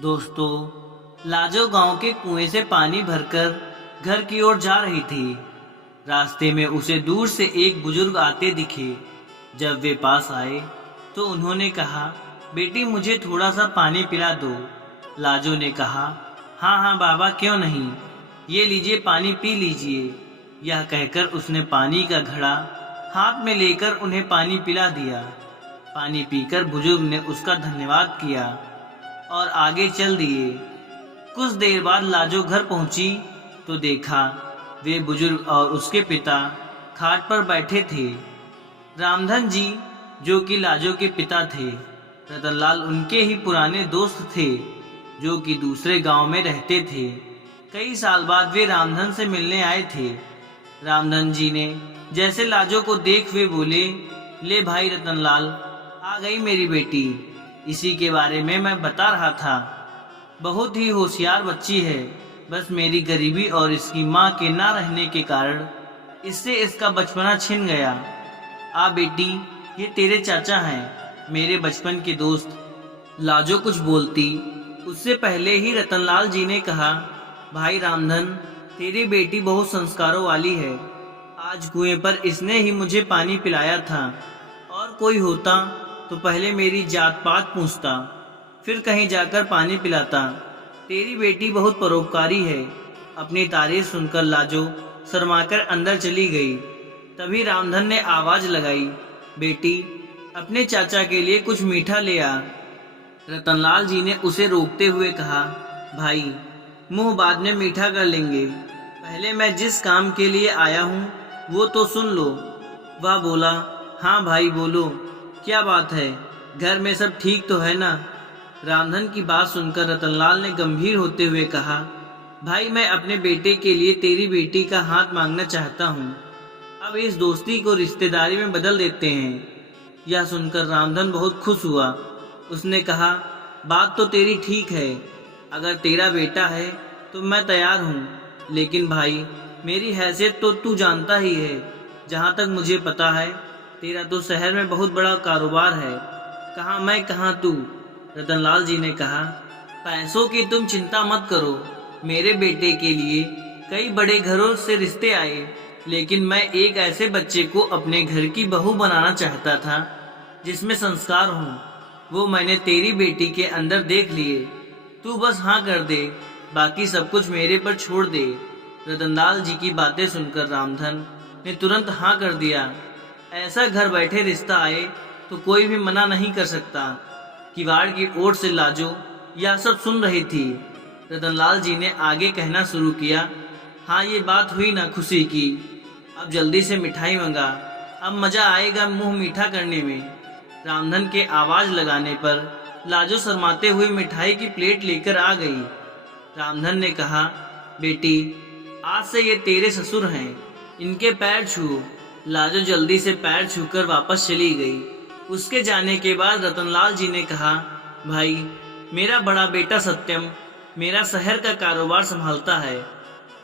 दोस्तों, लाजो गांव के कुएं से पानी भरकर घर की ओर जा रही थी। रास्ते में उसे दूर से एक बुजुर्ग आते दिखे। जब वे पास आए तो उन्होंने कहा, बेटी मुझे थोड़ा सा पानी पिला दो। लाजो ने कहा, हाँ हाँ बाबा, क्यों नहीं, ये लीजिए पानी पी लीजिए। यह कहकर उसने पानी का घड़ा हाथ में लेकर उन्हें पानी पिला दिया। पानी पीकर बुजुर्ग ने उसका धन्यवाद किया और आगे चल दिए। कुछ देर बाद लाजो घर पहुंची तो देखा वे बुजुर्ग और उसके पिता खाट पर बैठे थे। रामधन जी, जो कि लाजो के पिता थे, रतनलाल उनके ही पुराने दोस्त थे, जो कि दूसरे गांव में रहते थे। कई साल बाद वे रामधन से मिलने आए थे। रामधन जी ने जैसे लाजो को देख वे बोले, ले भाई रतनलाल, आ गई मेरी बेटी। इसी के बारे में मैं बता रहा था। बहुत ही होशियार बच्ची है, बस मेरी गरीबी और इसकी माँ के ना रहने के कारण इससे इसका बचपना छिन गया। आ बेटी, ये तेरे चाचा हैं, मेरे बचपन के दोस्त। लाजो कुछ बोलती उससे पहले ही रतनलाल जी ने कहा, भाई रामधन, तेरी बेटी बहुत संस्कारों वाली है। आज कुएं पर इसने ही मुझे पानी पिलाया था, और कोई होता तो पहले मेरी जात पात पूछता, फिर कहीं जाकर पानी पिलाता। तेरी बेटी बहुत परोपकारी है। अपनी तारीफ सुनकर लाजो शर्माकर अंदर चली गई। तभी रामधन ने आवाज लगाई, बेटी अपने चाचा के लिए कुछ मीठा ले आ। रतनलाल जी ने उसे रोकते हुए कहा, भाई मुंह बाद में मीठा कर लेंगे, पहले मैं जिस काम के लिए आया हूँ वो तो सुन लो। वह बोला, हाँ भाई बोलो, क्या बात है, घर में सब ठीक तो है ना। रामधन की बात सुनकर रतनलाल ने गंभीर होते हुए कहा, भाई मैं अपने बेटे के लिए तेरी बेटी का हाथ मांगना चाहता हूँ। अब इस दोस्ती को रिश्तेदारी में बदल देते हैं। यह सुनकर रामधन बहुत खुश हुआ। उसने कहा, बात तो तेरी ठीक है, अगर तेरा बेटा है तो मैं तैयार हूँ, लेकिन भाई मेरी हैसियत तो तू जानता ही है। जहाँ तक मुझे पता है तेरा तो शहर में बहुत बड़ा कारोबार है, कहाँ मैं कहाँ तू। रतनलाल जी ने कहा, पैसों की तुम चिंता मत करो, मेरे बेटे के लिए कई बड़े घरों से रिश्ते आए, लेकिन मैं एक ऐसे बच्चे को अपने घर की बहू बनाना चाहता था जिसमें संस्कार हों। वो मैंने तेरी बेटी के अंदर देख लिए। तू बस हाँ कर दे, बाकी सब कुछ मेरे पर छोड़ दे। रतनलाल जी की बातें सुनकर रामधन ने तुरंत हाँ कर दिया। ऐसा घर बैठे रिश्ता आए तो कोई भी मना नहीं कर सकता। किवाड़ की ओर से लाजो यह सब सुन रही थी। रतनलाल जी ने आगे कहना शुरू किया, हाँ ये बात हुई ना खुशी की, अब जल्दी से मिठाई मंगा, अब मजा आएगा मुंह मीठा करने में। रामधन के आवाज लगाने पर लाजो शर्माते हुए मिठाई की प्लेट लेकर आ गई। रामधन ने कहा, बेटी आज से ये तेरे ससुर हैं, इनके पैर छुओ। लाजो जल्दी से पैर छूकर वापस चली गई। उसके जाने के बाद रतनलाल जी ने कहा, भाई मेरा बड़ा बेटा सत्यम मेरा शहर का कारोबार संभालता है,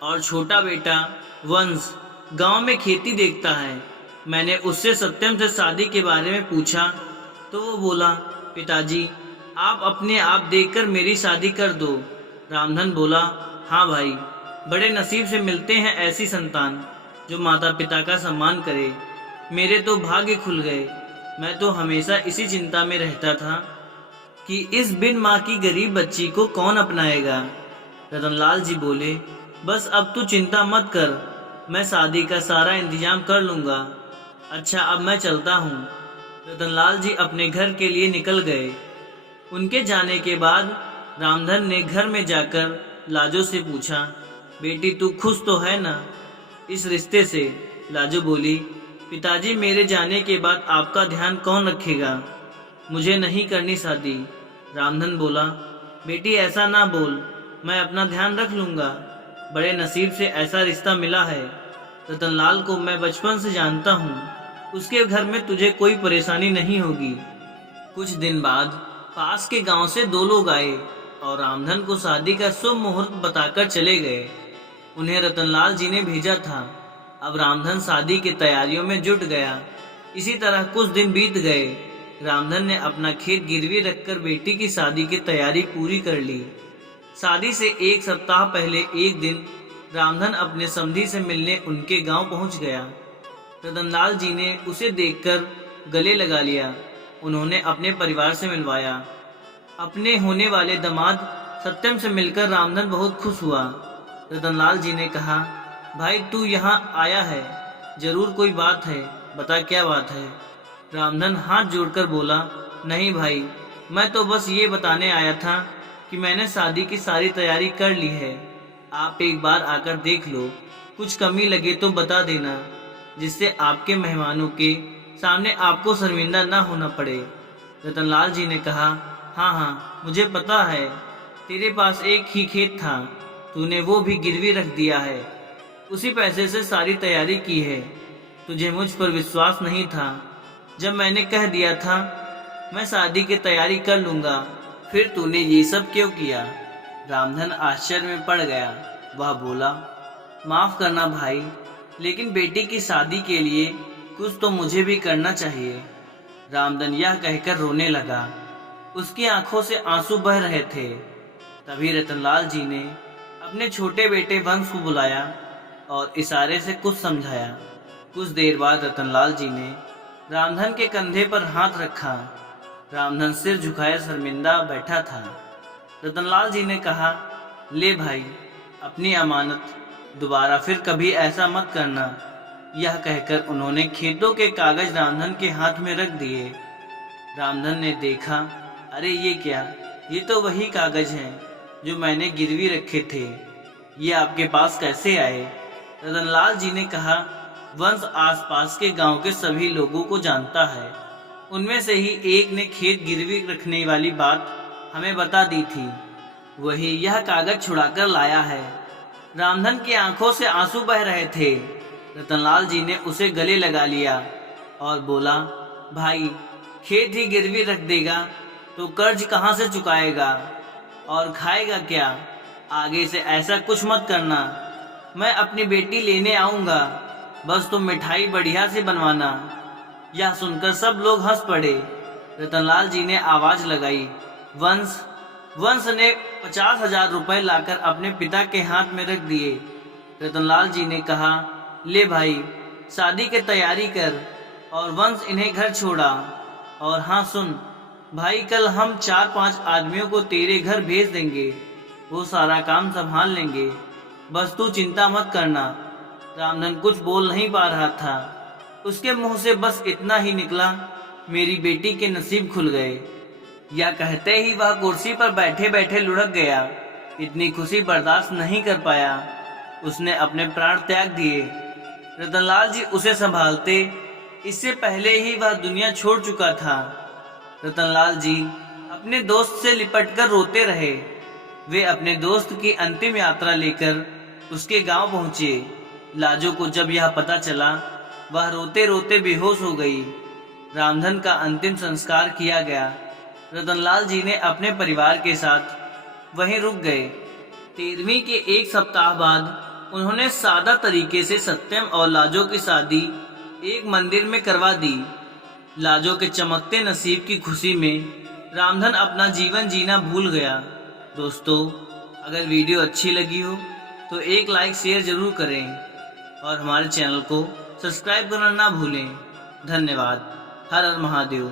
और छोटा बेटा वंश गांव में खेती देखता है। मैंने उससे सत्यम से शादी के बारे में पूछा तो वो बोला, पिताजी आप अपने आप देखकर मेरी शादी कर दो। रामधन बोला, हाँ भाई, बड़े नसीब से मिलते हैं ऐसी संतान जो माता पिता का सम्मान करे। मेरे तो भाग्य खुल गए। मैं तो हमेशा इसी चिंता में रहता था कि इस बिन माँ की गरीब बच्ची को कौन अपनाएगा। रतनलाल जी बोले, बस अब तू चिंता मत कर, मैं शादी का सारा इंतजाम कर लूँगा। अच्छा अब मैं चलता हूँ। रतनलाल जी अपने घर के लिए निकल गए। उनके जाने के बाद रामधन ने घर में जाकर लाजो से पूछा, बेटी तू खुश तो है ना इस रिश्ते से। लाजो बोली, पिताजी मेरे जाने के बाद आपका ध्यान कौन रखेगा, मुझे नहीं करनी शादी। रामधन बोला, बेटी ऐसा ना बोल, मैं अपना ध्यान रख लूँगा, बड़े नसीब से ऐसा रिश्ता मिला है। रतनलाल को मैं बचपन से जानता हूँ, उसके घर में तुझे कोई परेशानी नहीं होगी। कुछ दिन बाद पास के गांव से दो लोग आए और रामधन को शादी का शुभ मुहूर्त बताकर चले गए। उन्हें रतनलाल जी ने भेजा था। अब रामधन शादी की तैयारियों में जुट गया। इसी तरह कुछ दिन बीत गए। रामधन ने अपना खेत गिरवी रखकर बेटी की शादी की तैयारी पूरी कर ली। शादी से एक सप्ताह पहले एक दिन रामधन अपने समधी से मिलने उनके गांव पहुंच गया। रतनलाल जी ने उसे देखकर गले लगा लिया। उन्होंने अपने परिवार से मिलवाया। अपने होने वाले दामाद सत्यम से मिलकर रामधन बहुत खुश हुआ। रतनलाल जी ने कहा, भाई तू यहाँ आया है, जरूर कोई बात है, बता क्या बात है। रामधन हाथ जोड़कर बोला, नहीं भाई, मैं तो बस ये बताने आया था कि मैंने शादी की सारी तैयारी कर ली है। आप एक बार आकर देख लो, कुछ कमी लगे तो बता देना, जिससे आपके मेहमानों के सामने आपको शर्मिंदा ना होना पड़े। रतनलाल जी ने कहा, हाँ हाँ, मुझे पता है, तेरे पास एक ही खेत था, तूने वो भी गिरवी रख दिया है, उसी पैसे से सारी तैयारी की है। तुझे मुझ पर विश्वास नहीं था। जब मैंने कह दिया था मैं शादी की तैयारी कर लूँगा, फिर तूने ये सब क्यों किया। रामधन आश्चर्य में पड़ गया। वह बोला, माफ़ करना भाई, लेकिन बेटी की शादी के लिए कुछ तो मुझे भी करना चाहिए। रामधन यह कहकर रोने लगा। उसकी आंखों से आंसू बह रहे थे। तभी रतनलाल जी ने अपने छोटे बेटे वंश को बुलाया और इशारे से कुछ समझाया। कुछ देर बाद रतनलाल जी ने रामधन के कंधे पर हाथ रखा। रामधन सिर झुकाए शर्मिंदा बैठा था। रतनलाल जी ने कहा, ले भाई, अपनी अमानत, दोबारा फिर कभी ऐसा मत करना। यह कहकर उन्होंने खेतों के कागज रामधन के हाथ में रख दिए। रामधन ने देखा, अरे ये क्या, ये तो वही कागज हैं जो मैंने गिरवी रखे थे, ये आपके पास कैसे आए। रतनलाल जी ने कहा, वंश आसपास के गांव के सभी लोगों को जानता है, उनमें से ही एक ने खेत गिरवी रखने वाली बात हमें बता दी थी, वही यह कागज छुड़ाकर लाया है। रामधन की आंखों से आंसू बह रहे थे। रतनलाल जी ने उसे गले लगा लिया और बोला, भाई, खेत ही गिरवी रख देगा तो कर्ज कहाँ से चुकाएगा और खाएगा क्या। आगे से ऐसा कुछ मत करना। मैं अपनी बेटी लेने आऊँगा, बस तुम मिठाई बढ़िया से बनवाना। यह सुनकर सब लोग हंस पड़े। रतनलाल जी ने आवाज लगाई, वंश ने 50,000 रुपए लाकर अपने पिता के हाथ में रख दिए। रतनलाल जी ने कहा, ले भाई, शादी की तैयारी कर। और वंश इन्हें घर छोड़ा। और हाँ सुन भाई, कल हम 4-5 आदमियों को तेरे घर भेज देंगे, वो सारा काम संभाल लेंगे, बस तू चिंता मत करना। रामधन कुछ बोल नहीं पा रहा था। उसके मुंह से बस इतना ही निकला, मेरी बेटी के नसीब खुल गए। यह कहते ही वह कुर्सी पर बैठे बैठे लुढ़क गया। इतनी खुशी बर्दाश्त नहीं कर पाया, उसने अपने प्राण त्याग दिए। रतनलाल जी उसे संभालते, इससे पहले ही वह दुनिया छोड़ चुका था। रतनलाल जी अपने दोस्त से लिपटकर रोते रहे। वे अपने दोस्त की अंतिम यात्रा लेकर उसके गांव पहुंचे। लाजो को जब यह पता चला, वह रोते रोते बेहोश हो गई। रामधन का अंतिम संस्कार किया गया। रतनलाल जी ने अपने परिवार के साथ वहीं रुक गए। 13वीं के एक सप्ताह बाद उन्होंने सादा तरीके से सत्यम और लाजो की शादी एक मंदिर में करवा दी। लाजो के चमकते नसीब की खुशी में रामधन अपना जीवन जीना भूल गया। दोस्तों, अगर वीडियो अच्छी लगी हो तो एक लाइक शेयर जरूर करें और हमारे चैनल को सब्सक्राइब करना ना भूलें। धन्यवाद। हर हर महादेव।